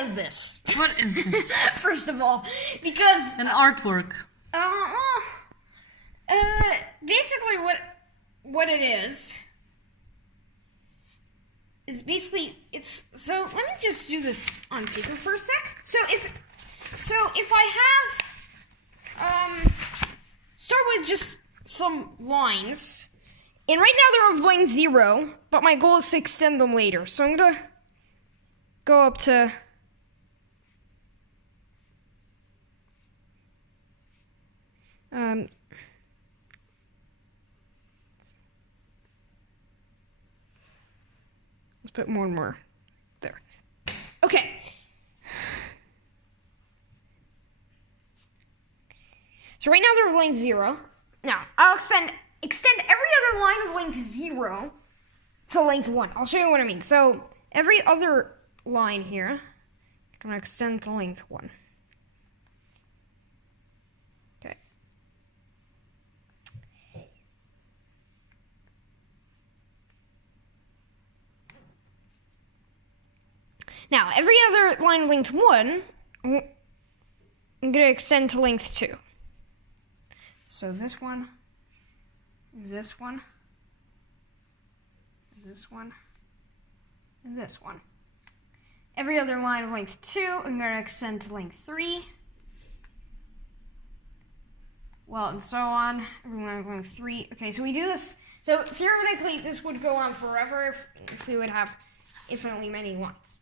is this? What is this? First of all, because An artwork. Basically what it is basically so let me just do this on paper for a sec. So if I have start with just some lines, and right now they're of length 0, but my goal is to extend them later. So I'm gonna go up to let's put more and more there. Okay. So right now they're of length 0. Now, I'll extend every other line of length 0 to length 1. I'll show you what I mean. So every other line here, I'm going to extend to length 1. Okay. Now, every other line of length 1, I'm going to extend to length 2. So this one, this one, this one, and this one. Every other line of length 2, I'm going to extend to length 3. Well, and so on. Every line of length 3. Okay, so we do this. So theoretically, this would go on forever if we would have infinitely many lines.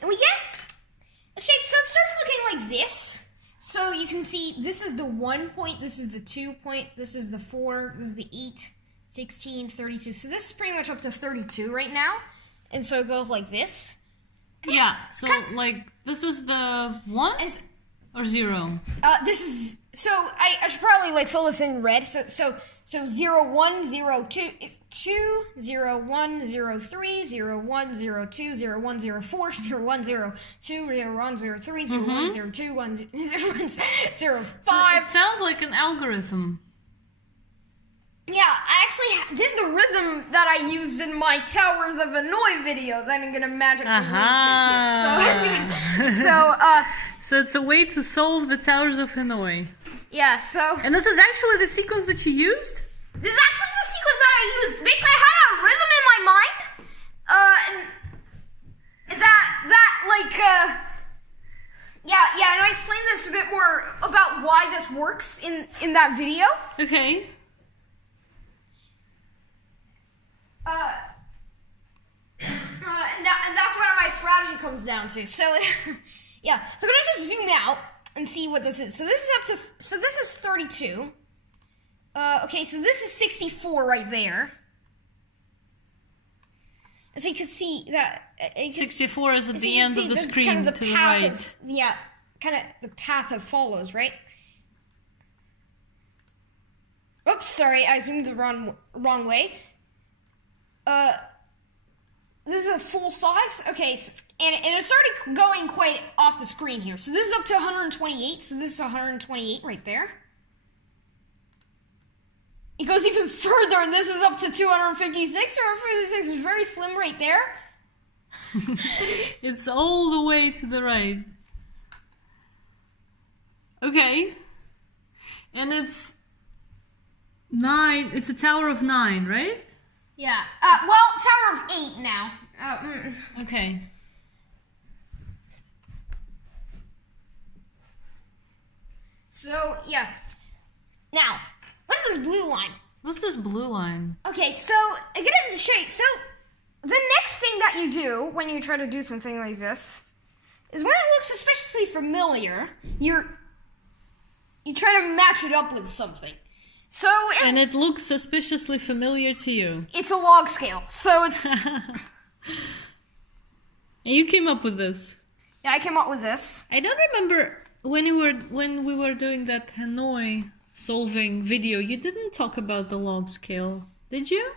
And we get a shape. So it starts looking like this. So you can see this is the 1 point, this is the 2 point, this is the 4, this is the 8, 16, 32. So this is pretty much up to 32 right now. And so it goes like this. Yeah, so like this is the 1 or 0? This is, so I should probably like fill this in red. So 0, 1, 0, 2, 2, 0, 1, 0, 3, 0, 1, 0, 2, 0, 1, 0, 4, 0, 1, 0, 2, 0, 1, 0, 3, 0, 1, 0, 2, 1, 0, 1, 0, 5. So it sounds like an algorithm. Yeah, this is the rhythm that I used in my Towers of Hanoi video that I'm gonna magically link to here. So it's a way to solve the Towers of Hanoi. Yeah, so... And this is actually the sequence that you used? This is actually the sequence that I used. Basically, I had a rhythm in my mind, and and I explained this a bit more about why this works in that video. Okay. And that's what my strategy comes down to. So, yeah. So I'm gonna just zoom out and see what this is. So this is 32. Okay, so this is 64 right there. And so you can see that 64 is at the end of the screen kind of to the right. Kind of the path that follows, right? Oops, sorry, I zoomed the wrong way. This is a full size. Okay, and it's already going quite off the screen here. So this is up to 128. So this is 128 right there. It goes even further, and this is up to 256. 256 is very slim right there. It's all the way to the right. Okay. And it's 9. It's a tower of 9, right? Yeah. Well, tower of 8 now. Okay. So, yeah. Now, what's this blue line? What's this blue line? Okay, so, I'm gonna show you. So, the next thing that you do when you try to do something like this is when it looks suspiciously familiar, you try to match it up with something. So and it looks suspiciously familiar to you. It's a log scale, so it's... And you came up with this? Yeah, I came up with this. I don't remember when we were doing that Hanoi solving video, you didn't talk about the log scale, did you?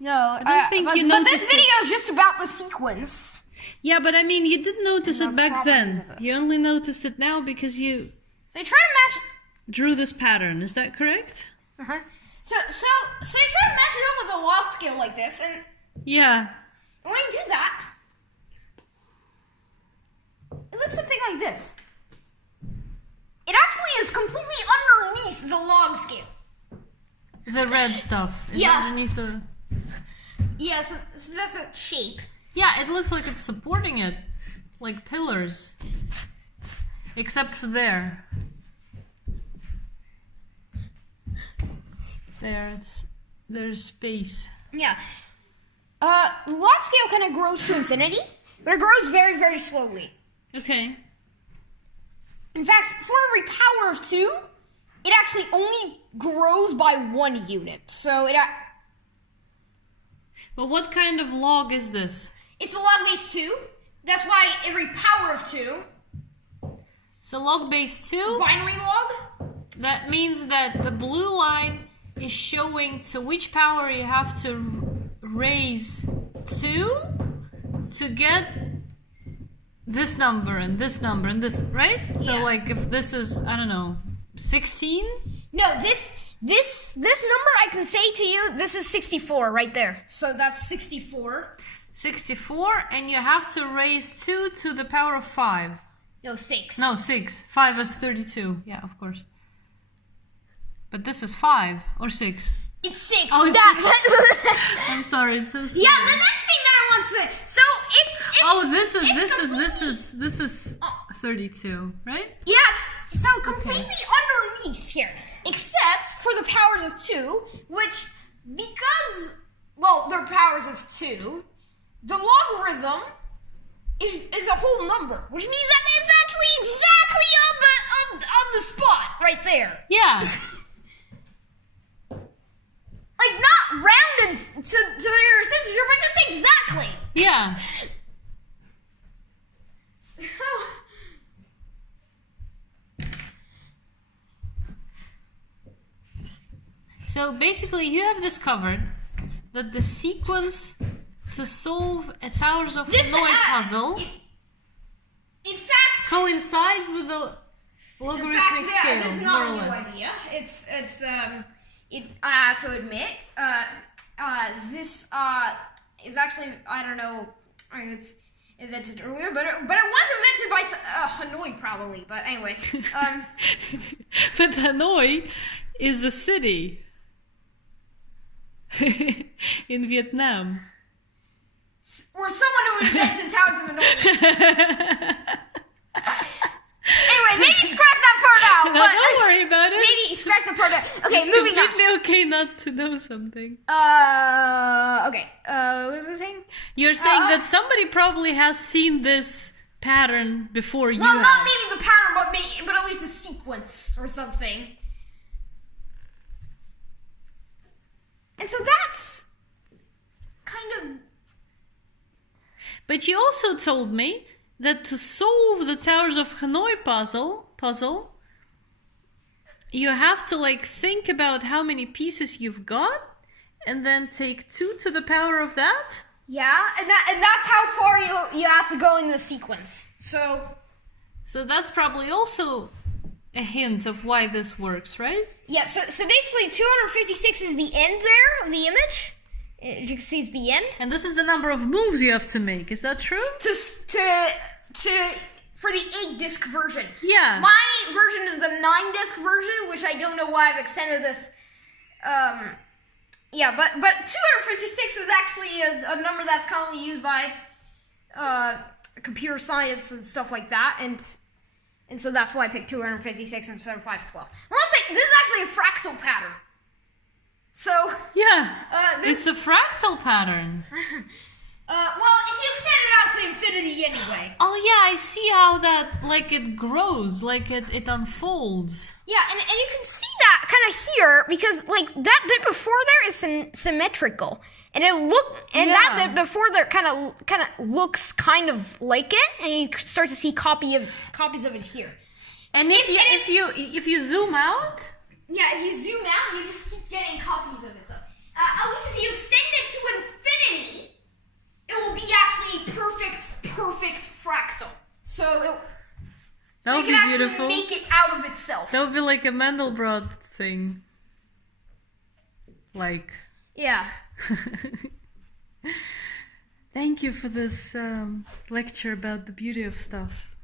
No, I don't think you noticed. But this video is just about the sequence. Yeah, but I mean, you didn't notice it back then. You only noticed it now because you... So you try to match... Drew this pattern, is that correct? Uh-huh. So you try to match it up with a log scale like this, and... Yeah. And when you do that... is. It actually is completely underneath the log scale. The red stuff is Yeah. underneath the... Yeah, so that's a shape. Yeah, it looks like it's supporting it. Like pillars. Except for there. There's space. Yeah. The log scale kind of grows to infinity, but it grows very, very slowly. Okay. In fact, for every power of 2, it actually only grows by 1 unit. So But what kind of log is this? it's a log base 2. That's why every power of 2, So log base 2, binary log. that means that the blue line is showing to which power you have to raise 2 to get this number and this number and this, right? So Yeah. like if this is, I don't know, 16? No, this number I can say to you, this is 64 right there. So that's 64. 64, and you have to raise 2 to the power of 5. No, 6. No, 6. 5 is 32. Yeah, of course. But this is 5 or 6. It's 6. Oh, it's That's I'm sorry, it's so small. Yeah, the next thing that I want to say. So it's Oh, this is 32, right? yes. So completely underneath here, except for the powers of 2, which because they're powers of 2, the logarithm is a whole number, which means that it's actually exactly on the spot right there. Yeah. Like not rounded to the nearest integer, but just exactly. Yeah. So basically you have discovered that the sequence to solve a Towers of Hanoi puzzle In fact, coincides with the logarithmic scale, this is more not or a new less. idea. I have to admit, this is actually, I don't know, it's invented earlier, but it was invented by Hanoi probably. But anyway, But Hanoi is a city in Vietnam. or someone who invented Towers of Hanoi. Anyway, maybe scratch that part out. No, But don't worry about it. maybe scratch that part out. Okay, It's moving on. completely okay not to know something. Okay. What was I saying? You're saying that somebody probably has seen this pattern before you Well, have. not maybe the pattern, but at least the sequence or something. And so that's kind of. But you also told me that to solve the Towers of Hanoi puzzle, you have to like think about how many pieces you've got, and then take 2 to the power of that. Yeah, and that's how far you have to go in the sequence. So that's probably also a hint of why this works, right? Yeah, so basically 256 is the end there of the image. As you can see, it's the end. And this is the number of moves you have to make. Is that true? For the 8-disc version. Yeah. My version is the 9-disc version, which I don't know why I've extended this. Yeah, but 256 is actually a number that's commonly used by computer science and stuff like that, and so that's why I picked 256 instead of 512. This is actually a fractal pattern. So Yeah. this, It's a fractal pattern. well, if you extend it out to infinity anyway. Oh yeah, I see how that, like, it grows, like it unfolds. Yeah, and you can see that kind of here because like that bit before there is symmetrical, and that bit before there kind of looks kind of like it, and you start to see copies of it here. And if you zoom out, Yeah, if you zoom out, you just keep getting copies of it. So at least if you extend it to infinity, it will be actually a perfect fractal. So That you would can be actually beautiful. make it out of itself. that would be like a Mandelbrot thing. Like. Yeah. Thank you for this lecture about the beauty of stuff.